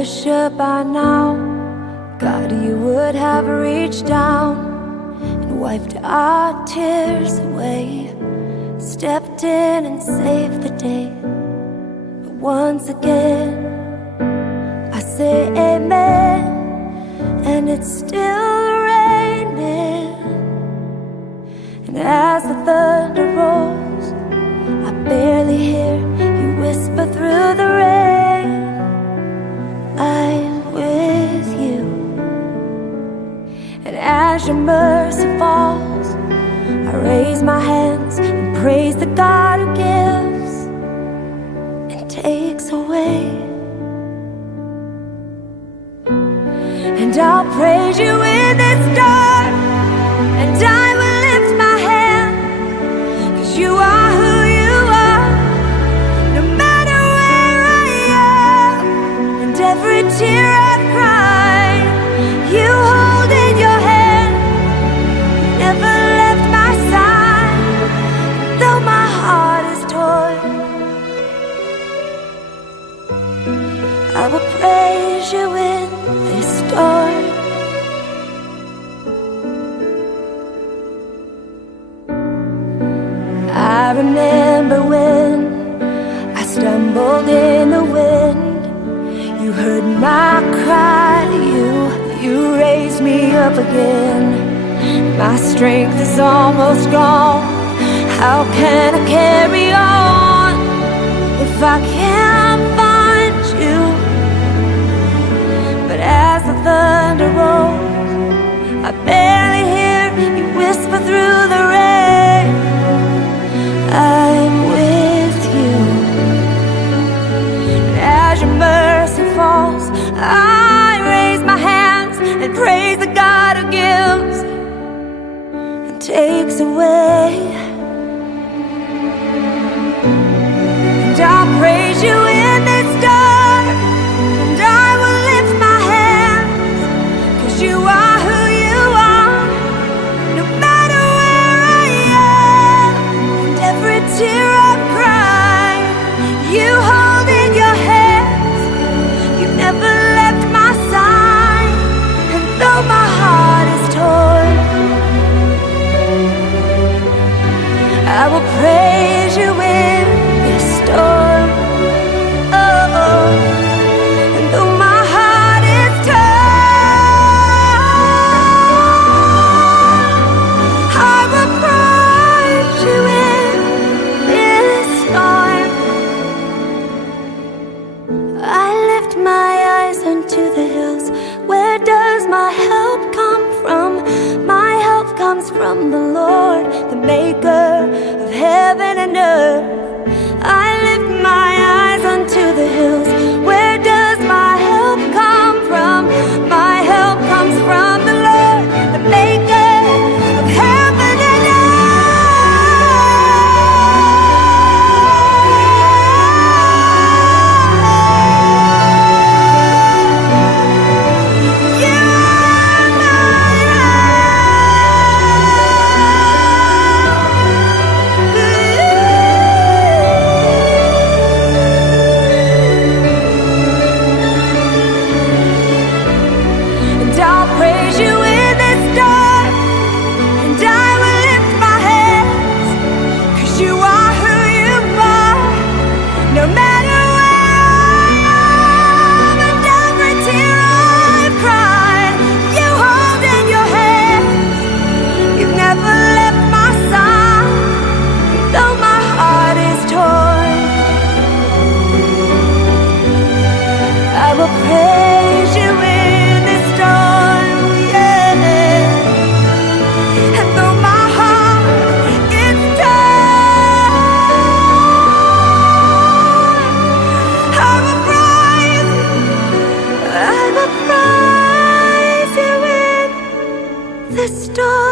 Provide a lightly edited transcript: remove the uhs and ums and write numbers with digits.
was sure by now, God, you would have reached down and wiped our tears away, stepped in and saved the day. But once again, I say amen, and it's still raining. And as the thunder rolls, I barely hear you whisper through the rain, I'm with you. And as your mercy falls, I raise my hands and praise the God who gives and takes away. And I'll praise you in this dark, and I will lift my hand, 'cause you are who you are, no matter where I am. And every tear I've cried, you hold in your hand. You've never left my side, though my heart is torn. I will praise you in this storm. I remember when I stumbled in the wind. You heard my cry, you raised me up again. My strength is almost gone. How can I carry on if I can't find you? But as the thunder rolls, I barely hear you whisper through the rain, I'm with you. And as your mercy falls, I raise my hands and praise the God who gives and takes away. And I'll praise you in this dark, and I will lift my hands, 'cause you are who you are, no matter where I am. And every tear I've cried, you hold in your hands. You've never left my side, and though my heart is torn, I will praise you in this storm. Oh, oh. And though my heart is torn, I will praise you in this storm. I lift my eyes unto the hills. Where does my help come from? My help comes from the Lord, the maker of heaven and earth. I lift my eyes unto the hills. Where does my help come from? My help comes from the Lord, the maker of heaven and earth. You are my and I'll praise you in this dark, and I will lift my hands, 'cause you are who you are, no matter where I am. And every tear I've cried, you hold in your hands. You've never left my side, though my heart is torn. I will praise you in this storm, yeah. And though my heart gets torn, I will praise you in the storm.